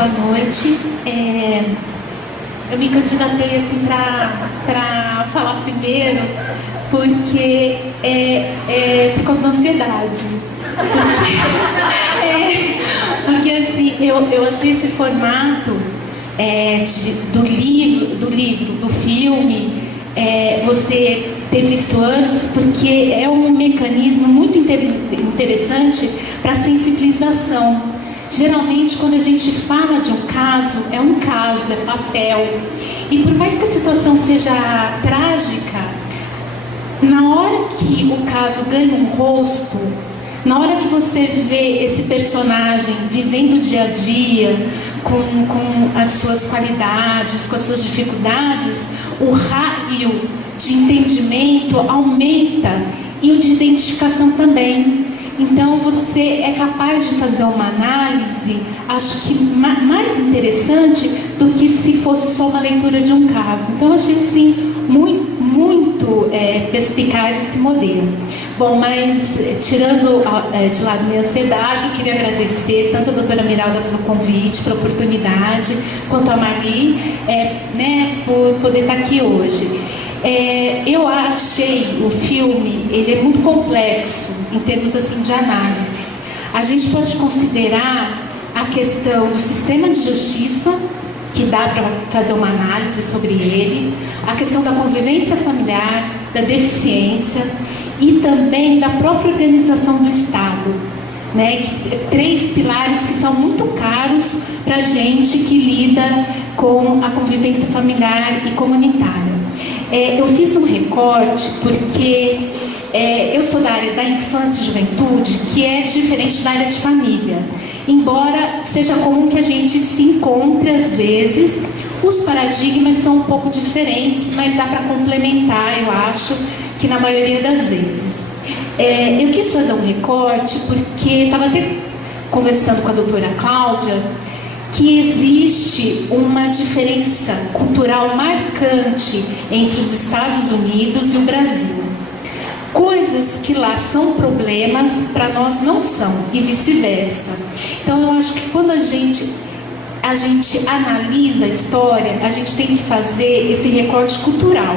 boa noite. Eu me candidatei assim para falar primeiro porque por causa da ansiedade. Porque assim, eu achei esse formato do filme, você ter visto antes, porque é um mecanismo muito interessante para sensibilização. Geralmente, quando a gente fala de um caso, é papel. E por mais que a situação seja trágica, na hora que o caso ganha um rosto, na hora que você vê esse personagem vivendo o dia a dia, com as suas qualidades, com as suas dificuldades, o raio de entendimento aumenta e o de identificação também. Então você é capaz de fazer uma análise, acho que mais interessante do que se fosse só uma leitura de um caso. Então eu achei assim muito perspicaz esse modelo. Bom, mas tirando de lado minha ansiedade, eu queria agradecer tanto a doutora Miralda pelo convite, pela oportunidade, quanto a Mari, por poder estar aqui hoje. Eu achei o filme, ele é muito complexo em termos assim de análise. A gente pode considerar a questão do sistema de justiça, que dá para fazer uma análise sobre ele, a questão da convivência familiar, da deficiência e também da própria organização do Estado, né? Três pilares que são muito caros para a gente que lida com a convivência familiar e comunitária. Eu fiz um recorte porque eu sou da área da infância e juventude, que é diferente da área de família. Embora seja comum que a gente se encontre às vezes, os paradigmas são um pouco diferentes, mas dá para complementar, eu acho, que na maioria das vezes. Eu quis fazer um recorte porque estava até conversando com a doutora Cláudia, que existe uma diferença cultural marcante entre os Estados Unidos e o Brasil. Coisas que lá são problemas, para nós não são, e vice-versa. Então eu acho que quando a gente analisa a história, a gente tem que fazer esse recorte cultural.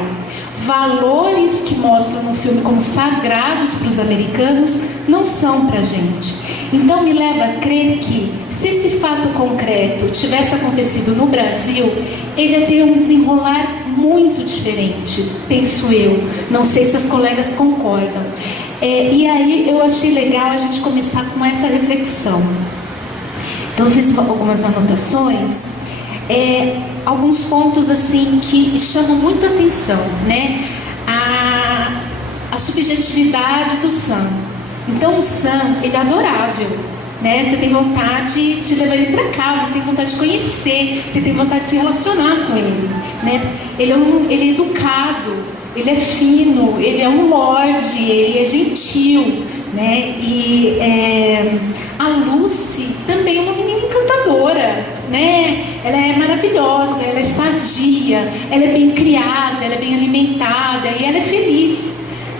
Valores que mostram no filme como sagrados para os americanos não são para a gente. Então me leva a crer que, se esse fato concreto tivesse acontecido no Brasil, ele ia ter um desenrolar muito diferente, penso eu. Não sei se as colegas concordam. E aí eu achei legal a gente começar com essa reflexão. Eu fiz algumas anotações, alguns pontos assim que chamam muito a atenção, né? A subjetividade do Sam. Então o Sam, ele é adorável, né? Você tem vontade de levar ele para casa, você tem vontade de conhecer, você tem vontade de se relacionar com ele, né? Ele é educado, ele é fino, ele é um lorde, ele é gentil, né? E a Lucy também é uma menina encantadora, né? Ela é maravilhosa, ela é sadia, ela é bem criada, ela é bem alimentada e ela é feliz,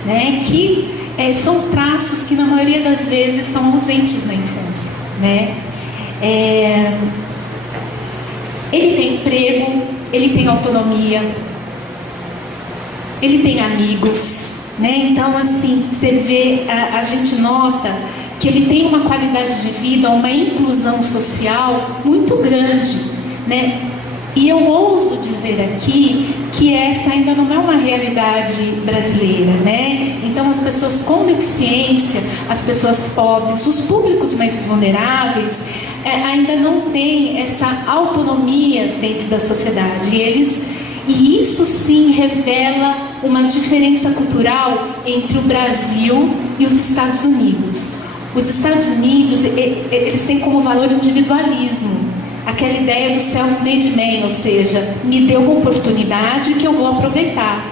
né? Que são traços que na maioria das vezes são ausentes na infância, né? Ele tem emprego, ele tem autonomia, ele tem amigos, né? Então assim, você vê, a gente nota que ele tem uma qualidade de vida, uma inclusão social muito grande, né? E eu ouso dizer aqui que essa ainda não é uma realidade brasileira, né? Então as pessoas com deficiência, as pessoas pobres, os públicos mais vulneráveis, ainda não têm essa autonomia dentro da sociedade. E isso sim revela uma diferença cultural entre o Brasil e os Estados Unidos. Os Estados Unidos, eles têm como valor o individualismo. Aquela ideia do self-made man, ou seja, me deu uma oportunidade que eu vou aproveitar.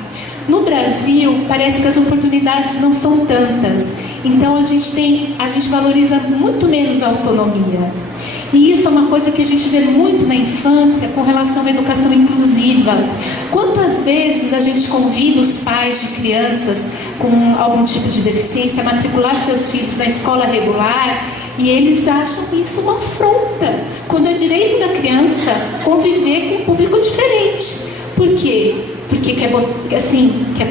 No Brasil, parece que as oportunidades não são tantas. Então a gente valoriza muito menos a autonomia. E isso é uma coisa que a gente vê muito na infância com relação à educação inclusiva. Quantas vezes a gente convida os pais de crianças com algum tipo de deficiência a matricular seus filhos na escola regular E eles acham isso uma afronta, quando é direito da criança conviver com um público diferente. Por quê? Porque quer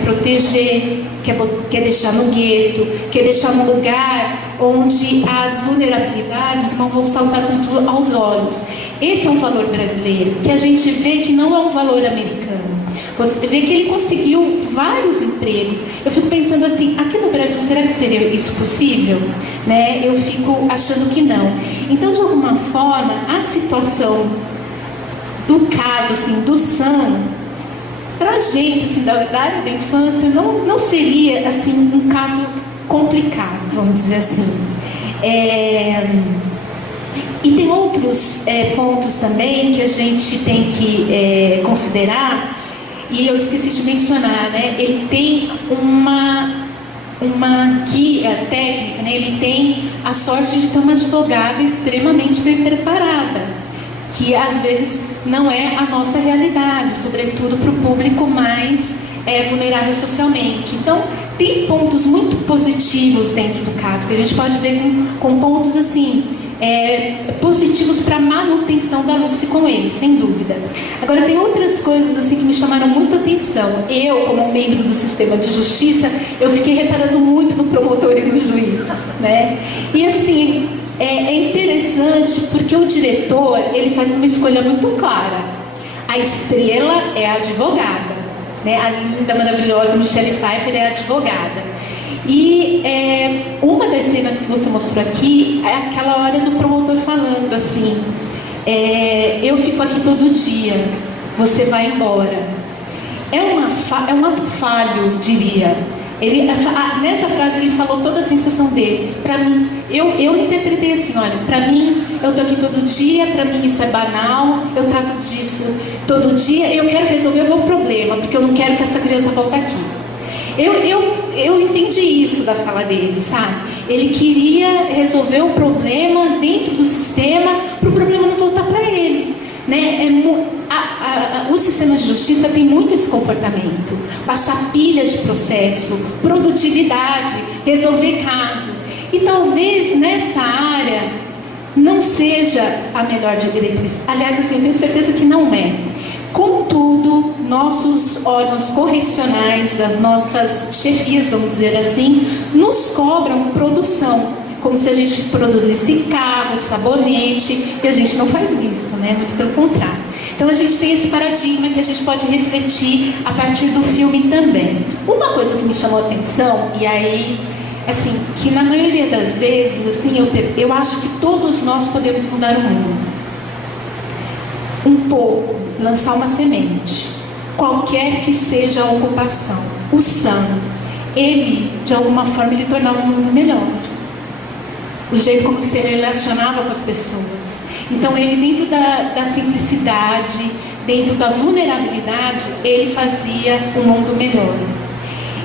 proteger, quer deixar no gueto, quer deixar num lugar onde as vulnerabilidades não vão saltar tanto aos olhos. Esse é um valor brasileiro, que a gente vê que não é um valor americano. Você vê que ele conseguiu vários empregos. Eu fico pensando assim, aqui no Brasil, será que seria isso possível? Né? Eu fico achando que não. Então, de alguma forma, a situação do caso, assim, do Sam, para a gente, assim, da área da infância, não seria, assim, um caso complicado, vamos dizer assim. E tem outros pontos também que a gente tem que considerar, e eu esqueci de mencionar, né? Ele tem uma guia técnica, né? Ele tem a sorte de ter uma advogada extremamente bem preparada, que às vezes não é a nossa realidade, sobretudo para o público mais vulnerável socialmente. Então, tem pontos muito positivos dentro do caso, que a gente pode ver com pontos assim, positivos para a manutenção da Lucy com ele, sem dúvida. Agora, tem outras coisas assim que me chamaram muito a atenção. Eu, como membro do sistema de justiça, eu fiquei reparando muito no promotor e no juiz, né? E assim, é interessante porque o diretor, ele faz uma escolha muito clara. A estrela é a advogada, né? A linda, maravilhosa Michelle Pfeiffer é a advogada. E uma das cenas que você mostrou aqui é aquela hora do promotor falando assim, eu fico aqui todo dia, você vai embora. É um ato falho, diria. Nessa frase ele falou toda a sensação dele. Para mim, eu interpretei assim, olha, para mim, eu tô aqui todo dia, para mim isso é banal, eu trato disso todo dia, eu quero resolver o meu problema, porque eu não quero que essa criança volte aqui. Eu entendi isso da fala dele, sabe? Ele queria resolver o problema dentro do sistema, para o problema não voltar para ele, né? O sistema de justiça tem muito esse comportamento: baixar pilha de processo, produtividade, resolver caso. E talvez nessa área não seja a melhor diretriz. Aliás, assim, eu tenho certeza que não é. Contudo, nossos órgãos correcionais, as nossas chefias, vamos dizer assim, nos cobram produção, como se a gente produzisse carro, sabonete, e a gente não faz isso, né? Muito pelo contrário. Então a gente tem esse paradigma que a gente pode refletir a partir do filme também. Uma coisa que me chamou a atenção, e aí, assim, que na maioria das vezes, assim, eu acho que todos nós podemos mudar o mundo. Um pouco, lançar uma semente, qualquer que seja a ocupação. O Sam, ele, de alguma forma, ele tornava o mundo melhor. O jeito como se relacionava com as pessoas. Então, ele, dentro da simplicidade, dentro da vulnerabilidade, ele fazia o mundo melhor.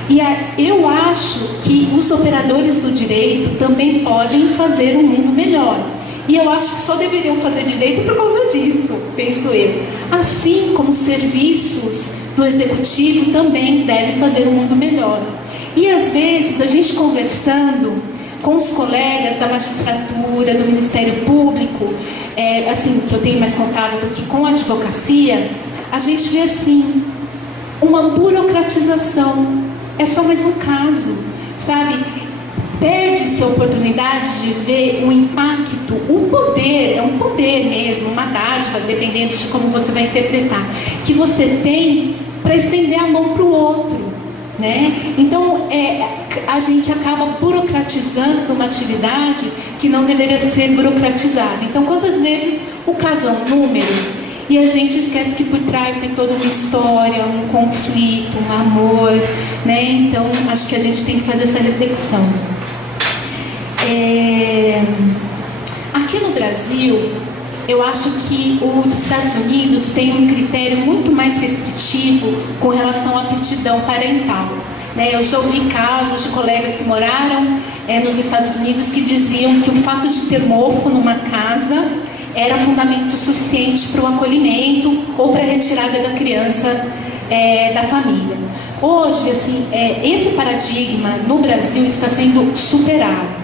E eu acho que os operadores do direito também podem fazer um mundo melhor. E eu acho que só deveriam fazer direito por causa disso, penso eu. Assim como os serviços do executivo também devem fazer um mundo melhor. E às vezes, a gente conversando com os colegas da magistratura, do Ministério Público, assim, que eu tenho mais contato do que com a advocacia, a gente vê assim, uma burocratização. É só mais um caso, sabe? Perde-se a oportunidade de ver o impacto, o poder, é um poder mesmo, uma dádiva, dependendo de como você vai interpretar, que você tem para estender a mão para o outro, né? Então, a gente acaba burocratizando uma atividade que não deveria ser burocratizada. Então, quantas vezes o caso é um número e a gente esquece que por trás tem toda uma história, um conflito, um amor, né? Então, acho que a gente tem que fazer essa reflexão. Aqui no Brasil, eu acho que os Estados Unidos têm um critério muito mais restritivo com relação à aptidão parental, né? Eu já ouvi casos de colegas que moraram nos Estados Unidos que diziam que o fato de ter mofo numa casa era fundamento suficiente para o acolhimento ou para a retirada da criança da família. Hoje, assim, esse paradigma no Brasil está sendo superado.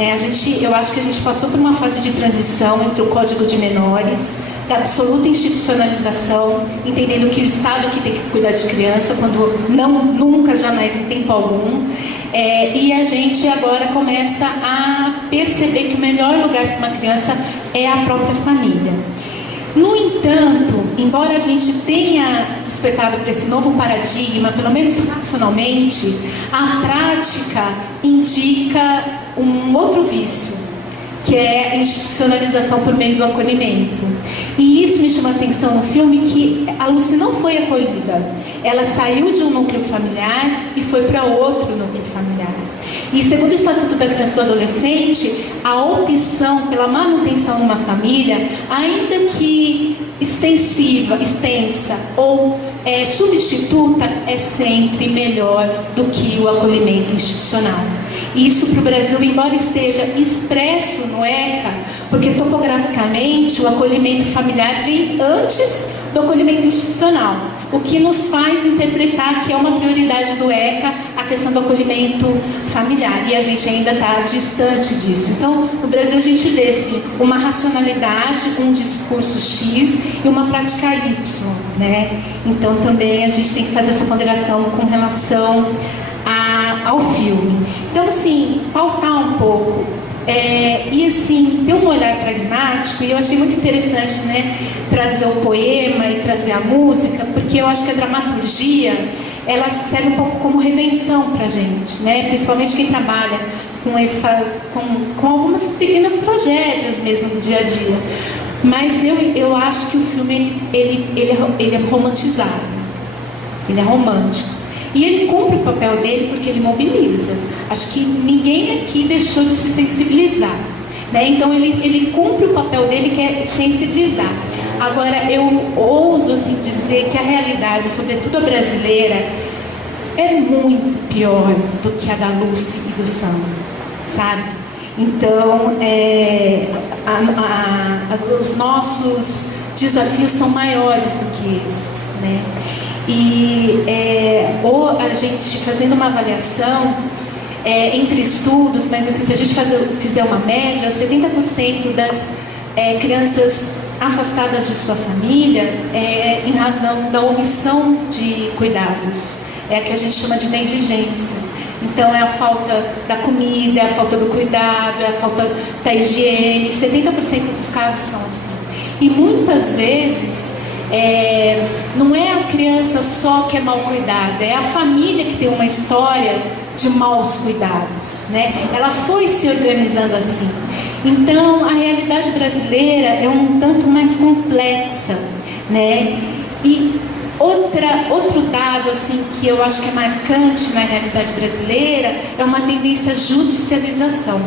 né? Eu acho que a gente passou por uma fase de transição entre o Código de Menores, da absoluta institucionalização, entendendo que o Estado que tem que cuidar de criança, quando não, nunca, jamais, em tempo algum. E a gente agora começa a perceber que o melhor lugar para uma criança é a própria família. No entanto, embora a gente tenha despertado para esse novo paradigma, pelo menos racionalmente, a prática indica um outro vício, que é a institucionalização por meio do acolhimento. E isso me chama a atenção no filme, que a Lucy não foi acolhida. Ela saiu de um núcleo familiar e foi para outro núcleo familiar. E segundo o Estatuto da Criança e do Adolescente, a opção pela manutenção de uma família, ainda que extensa ou substituta, é sempre melhor do que o acolhimento institucional. Isso para o Brasil, embora esteja expresso no ECA, porque topograficamente o acolhimento familiar vem antes do acolhimento institucional, o que nos faz interpretar que é uma prioridade do ECA a questão do acolhimento familiar, e a gente ainda está distante disso. Então, no Brasil a gente vê assim, uma racionalidade, um discurso X e uma prática Y, né? Então também a gente tem que fazer essa ponderação com relação ao filme. Então, assim, pautar um pouco e assim, ter um olhar pragmático. E eu achei muito interessante, né, trazer o poema e trazer a música, porque eu acho que a dramaturgia, ela serve um pouco como redenção pra gente, né? Principalmente quem trabalha com algumas pequenas tragédias mesmo do dia a dia. Mas eu acho que o filme ele é romantizado, ele é romântico. E ele cumpre o papel dele porque ele mobiliza. Acho que ninguém aqui deixou de se sensibilizar, né? Então ele cumpre o papel dele, que é sensibilizar. Agora, eu ouso assim, dizer que a realidade, sobretudo a brasileira, é muito pior do que a da Lucy e do Sam, sabe? Então, os nossos desafios são maiores do que esses, né? E ou a gente fazendo uma avaliação entre estudos, mas assim, se a gente fizer uma média, 70% das crianças afastadas de sua família em razão da omissão de cuidados, é a que a gente chama de negligência. Então é a falta da comida, é a falta do cuidado, é a falta da higiene. 70% dos casos são assim. E muitas vezes não é a criança só que é mal cuidada, é a família que tem uma história de maus cuidados, né? Ela foi se organizando assim. Então a realidade brasileira é um tanto mais complexa, né? E outro dado assim, que eu acho que é marcante na realidade brasileira é uma tendência à judicialização.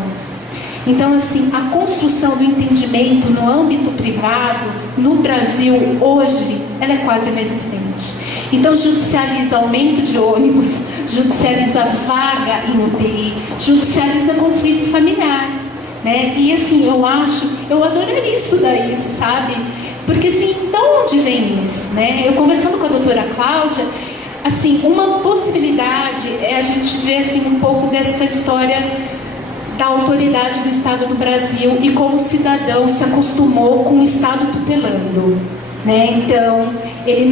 Então, assim, a construção do entendimento no âmbito privado, no Brasil, hoje, ela é quase inexistente. Então, judicializa aumento de ônibus, judicializa vaga em UTI, judicializa conflito familiar, né? E, assim, eu adoraria estudar isso, sabe? Porque, assim, de onde vem isso, né? Eu conversando com a doutora Cláudia, assim, uma possibilidade é a gente ver, assim, um pouco dessa história da autoridade do Estado do Brasil e como o cidadão se acostumou com o Estado tutelando, né? Então, ele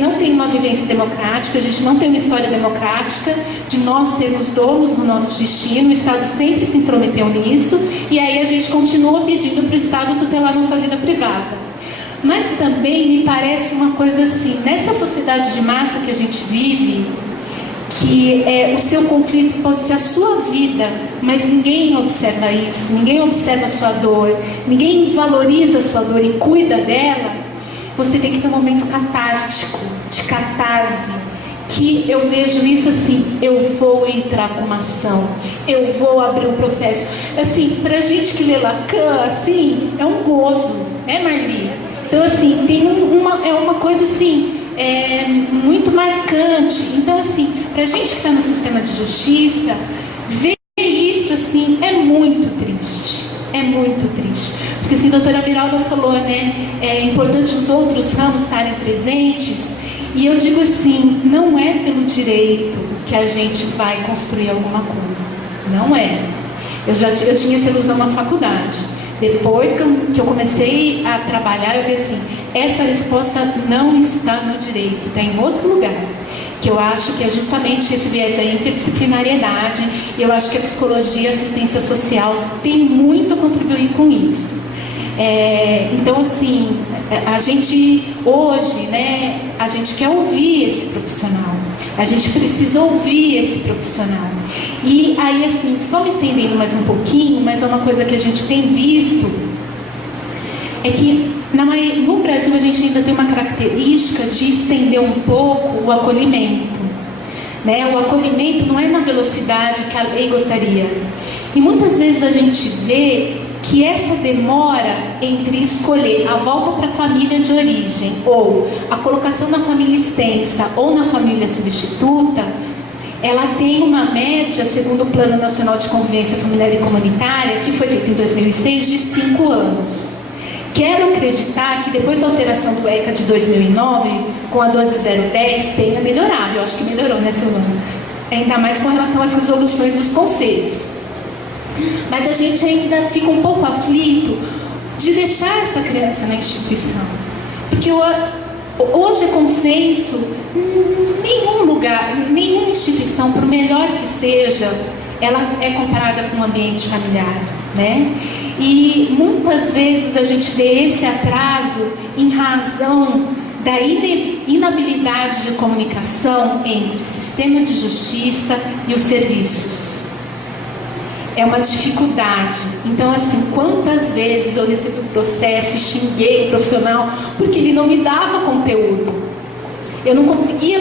não tem uma vivência democrática, a gente não tem uma história democrática de nós sermos donos do nosso destino, o Estado sempre se intrometeu nisso, e aí a gente continua pedindo para o Estado tutelar nossa vida privada. Mas também me parece uma coisa assim, nessa sociedade de massa que a gente vive, que o seu conflito pode ser a sua vida, mas ninguém observa isso, ninguém observa a sua dor, ninguém valoriza a sua dor e cuida dela. Você tem que ter um momento catártico, de catarse, que eu vejo isso assim, eu vou entrar com uma ação, eu vou abrir um processo. Assim, pra gente que lê Lacan, assim, é um gozo, né, Marli? Então, assim, tem uma coisa assim, muito marcante. Então, assim, pra gente que está no sistema de justiça, ver isso, assim, é muito triste. É muito triste. Porque, assim, a doutora Miralda falou, né, é importante os outros ramos estarem presentes. E eu digo assim, não é pelo direito que a gente vai construir alguma coisa. Não é. Eu tinha essa ilusão na faculdade. Depois que eu comecei a trabalhar, eu vi assim, essa resposta não está no direito, está em outro lugar. Que eu acho que é justamente esse viés da interdisciplinariedade, e eu acho que a psicologia e a assistência social tem muito a contribuir com isso. Então, assim, a gente hoje, né, a gente quer ouvir esse profissional, a gente precisa ouvir esse profissional. E aí, assim, só me estendendo mais um pouquinho, mas é uma coisa que a gente tem visto, é que no Brasil a gente ainda tem uma característica de estender um pouco o acolhimento, né? O acolhimento não é na velocidade que a lei gostaria. E muitas vezes a gente vê que essa demora entre escolher a volta para a família de origem ou a colocação na família extensa ou na família substituta, ela tem uma média, segundo o Plano Nacional de Convivência Familiar e Comunitária, que foi feito em 2006, de 5 anos. Quero acreditar que depois da alteração do ECA de 2009, com a 12010, tenha melhorado. Eu acho que melhorou, né, Silvana? Ainda mais com relação às resoluções dos conselhos. Mas a gente ainda fica um pouco aflito de deixar essa criança na instituição. Porque hoje é consenso, nenhum lugar, nenhuma instituição, por melhor que seja, ela é comparada com um ambiente familiar, né? E muitas vezes a gente vê esse atraso em razão da inabilidade de comunicação entre o sistema de justiça e os serviços. É uma dificuldade. Então, assim, quantas vezes eu recebi o processo e xinguei o profissional porque ele não me dava conteúdo. Eu não conseguia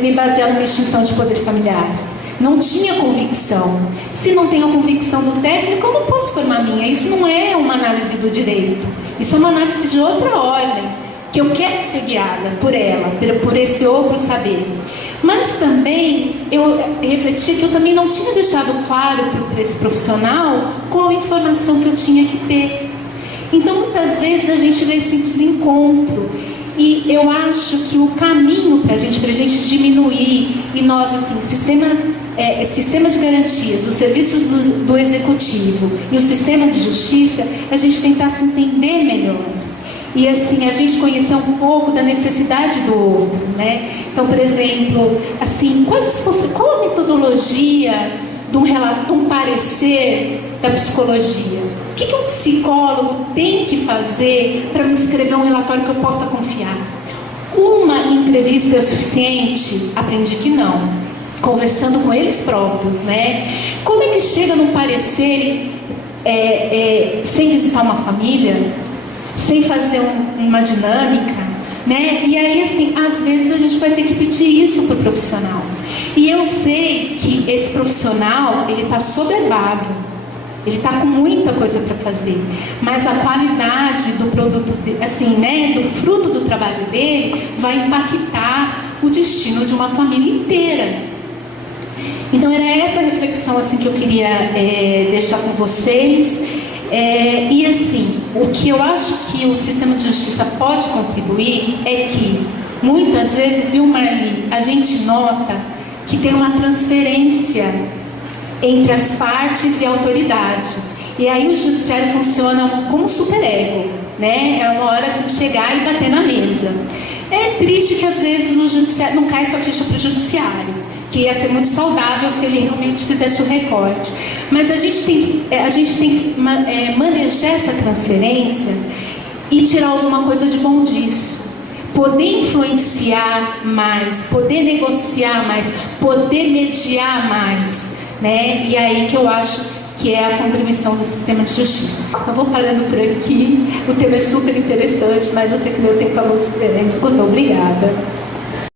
me basear numa extinção de poder familiar. Não tinha convicção. Se não tenho a convicção do técnico, eu não posso formar a minha. Isso não é uma análise do direito. Isso é uma análise de outra ordem, que eu quero ser guiada por ela, por esse outro saber. Mas também eu refleti que eu também não tinha deixado claro para esse profissional qual a informação que eu tinha que ter. Então, muitas vezes a gente vê esse desencontro. E eu acho que o caminho para a gente diminuir, e nós, assim, sistema de garantias, os serviços do executivo e o sistema de justiça, a gente tentar se entender melhor. E, assim, a gente conhecer um pouco da necessidade do outro, né? Então, por exemplo, assim, qual a metodologia de um parecer da psicologia? O que um psicólogo tem que fazer para me escrever um relatório que eu possa confiar? Uma entrevista é o suficiente? Aprendi que não. Conversando com eles próprios, né? Como é que chega num parecer sem visitar uma família, sem fazer uma dinâmica, né? E aí, assim, às vezes a gente vai ter que pedir isso para o profissional. E eu sei que esse profissional, ele está soberbado. Ele está com muita coisa para fazer, mas a qualidade do produto, assim, né, do fruto do trabalho dele vai impactar o destino de uma família inteira. Então era essa reflexão, assim, que eu queria deixar com vocês. E assim, o que eu acho que o sistema de justiça pode contribuir é que muitas vezes, viu, Marli, a gente nota que tem uma transferência entre as partes e a autoridade. E aí o judiciário funciona como um superego, né? É uma hora assim, de chegar e bater na mesa. É triste que às vezes o judiciário não cai essa ficha para o judiciário, que ia ser muito saudável se ele realmente fizesse o recorte. Mas a gente tem que manejar essa transferência e tirar alguma coisa de bom disso. Poder influenciar mais, poder negociar mais, poder mediar mais, né? E aí que eu acho que é a contribuição do sistema de justiça. Eu vou parando por aqui. O tema é super interessante, mas eu sei que meu tempo esgotou. Obrigada.